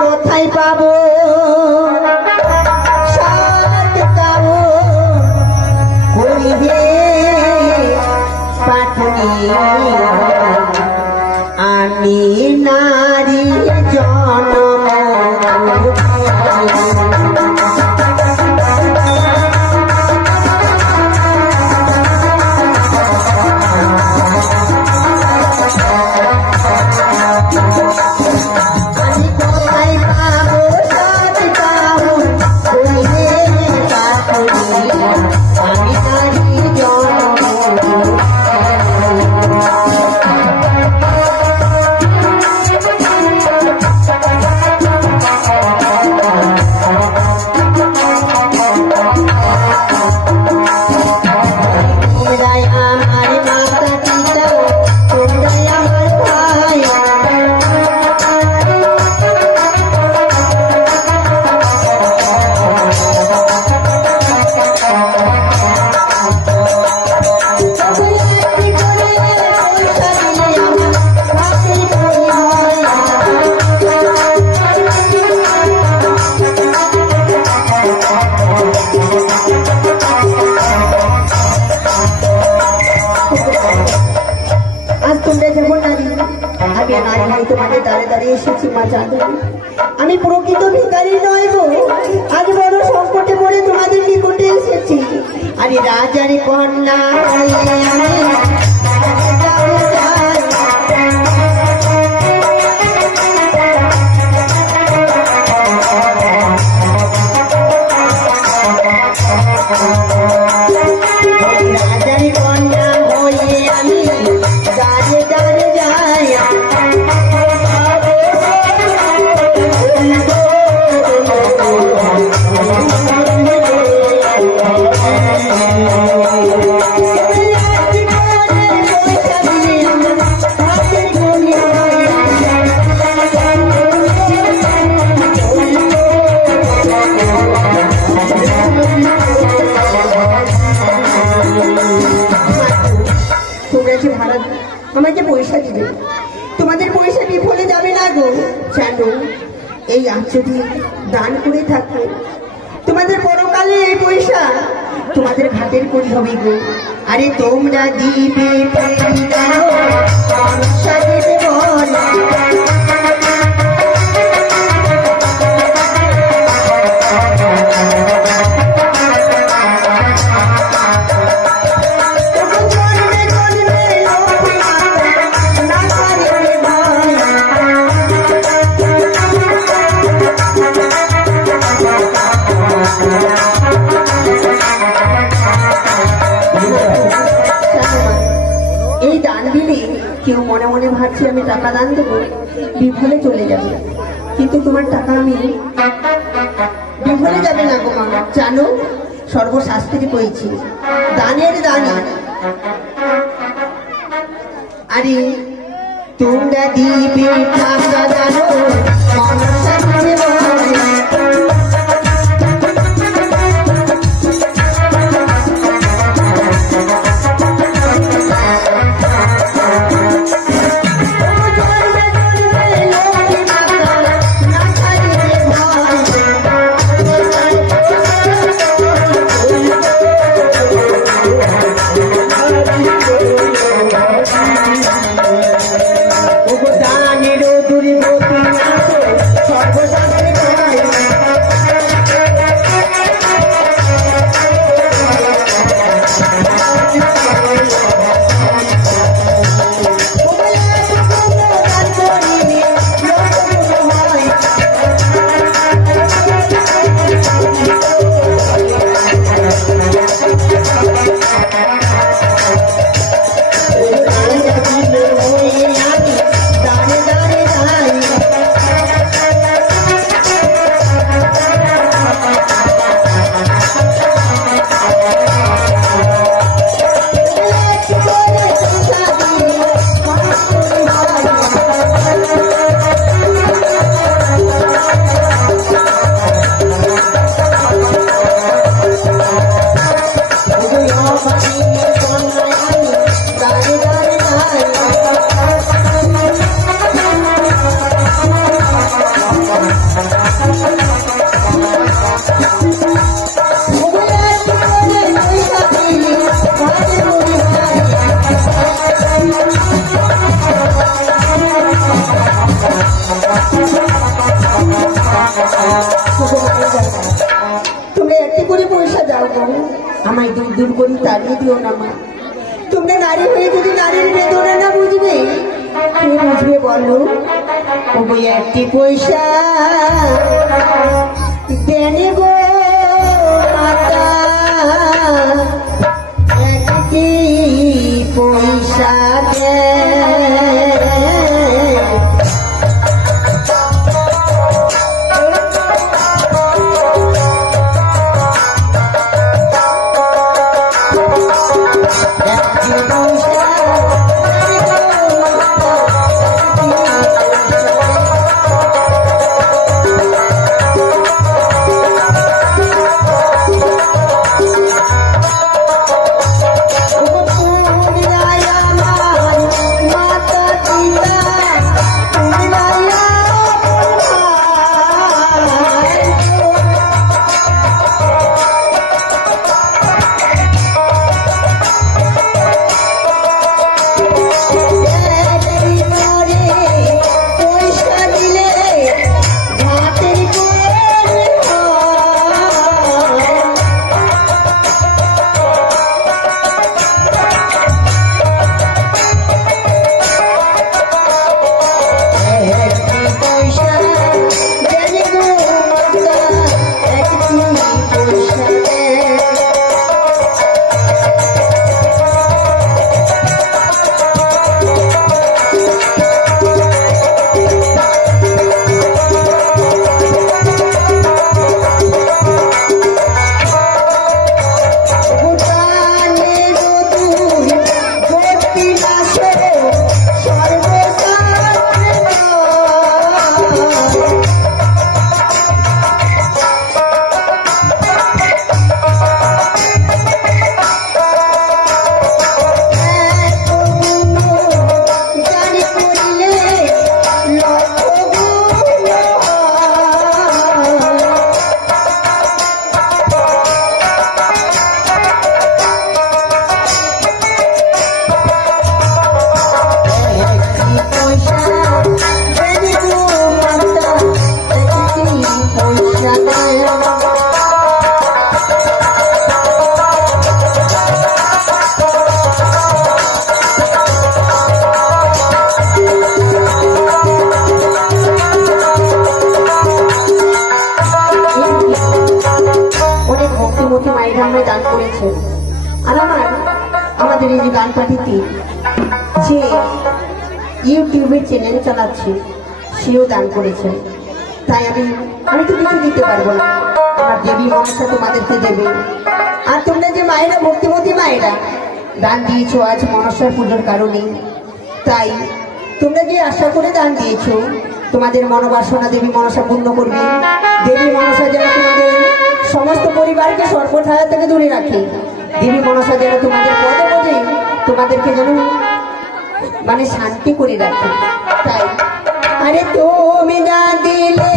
কোথায় পাবো সাত কাবো করিবে পাঠনি আমি নারী জনম আমি প্রকৃত ভিখারি নই গো, আজ বড় সংকটে পড়ে তোমাদের নিকটে এসেছি। আরে রাজার কন্যা রাজার কন্যা হয়ে আমি দাঁড়ে দাঁড়ে যাই। আমাকে পয়সা দিবে, তোমাদের পয়সা বিফলে যাবে না গো। জানো এই আজ যদি দান করে থাকো তোমাদের পরকালে এই পয়সা তোমাদের ঘাটের কোন হবে গো। আরে তোমরা দিবে এই দান দিলে কেউ মনে মনে ভাবছে আমি টাকা দান দেবো, বিফলে চলে যাবে, কিন্তু তোমার টাকা আমি বিফলে যাবে না গো মামা। জানো সর্বশাস্ত্রে কইছি দানের দান। আরে তোমরা দিবে টাকা জানো দানের দুর্গতি তোমরা একটি করে পয়সা দাও গো, আমায় দূর দূর করে তাড়িয়ে দিও না মা। তোমরা নারী হয়ে যদি নারীর বেদনা না বুঝবে, কে বুঝবে বলো? ওই একটি পয়সা দেনে গো মাতা, একটি পয়সা দে। আমাদের এই যে গান পাঠিতে যে ইউটিউবের চ্যানেল চালাচ্ছে, সেও দান করেছেন। তাই আমি তো কিছু দিতে পারবো না, আমার দেবী মনসা তোমাদেরকে দেবে। আর তোমরা যে মায়েরা, ভক্তিমতী মায়েরা দান দিয়েছো আজ মনসার পুজোর কারণে, তাই তোমরা যে আশা করে দান দিয়েছো, তোমাদের মনোবাসনা দেবী মনসা পূর্ণ করবে। দেবী মনসা যেন তোমাদের সমস্ত পরিবারকে সর্বছায়া থেকে দূরে রাখে। দেবী মনসা যেন তোমাদের পদে পদে তোমাদেরকে যেন মানে শান্তি করে রাখে। তাই আরে তুমি না দিলে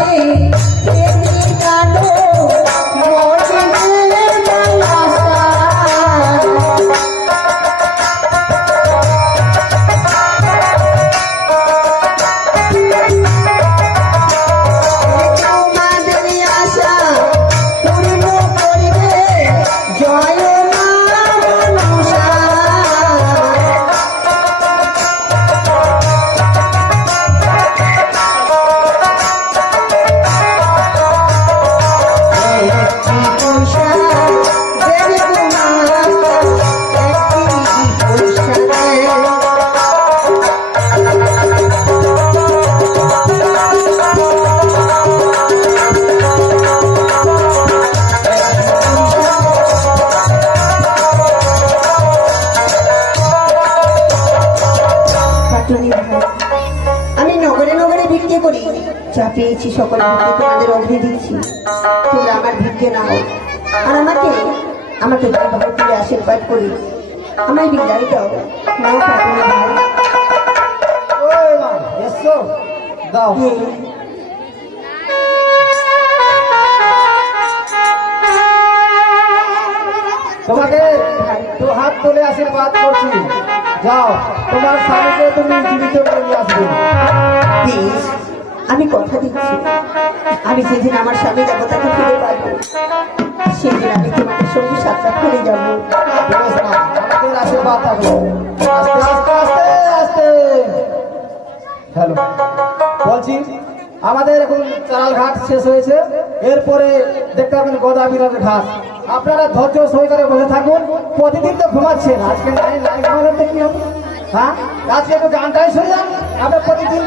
আমি নগরে নগরে ভিক্ষে করি, যা পেয়েছি সকল তোমাদের অগ্নি দিচ্ছি। তোমরা আমার ভিক্ষে নাও, আর আমাকে আমাকে ভালো করে আশীর্বাদ করি, আমায় বিদায় দাও। নাও পাটনি ভাই, দাও। তোমাকে তো হাত তুলে আশীর্বাদ করছি, যাও তোমার স্বামীকে তুমি জীবিত করে নিয়ে আসবে। আমি কথা দিচ্ছি আমি যেদিন আমার স্বামী দেবতাকে ফিরে পাবো সেদিন আমি তোমাদের সঙ্গে সাক্ষাৎ করে যাবো। বেশ মা, আমাদের আশীর্বাদ থাকলো। আস্তে আস্তে আস্তে আস্তে। হ্যালো, বলছি আমাদের এখন চারাল ঘাট শেষ হয়েছে, এরপরে দেখতে পাবেন গোদাবরীর ঘাট। আপনারা ধৈর্য সহকারে বসে থাকুন। প্রতিদিন তো ঘুমাচ্ছেন, আজকে নাই ঘুমালে কি হবে? হ্যাঁ, আজকে একটু গানটাই শুনলাম, আমরা প্রতিদিন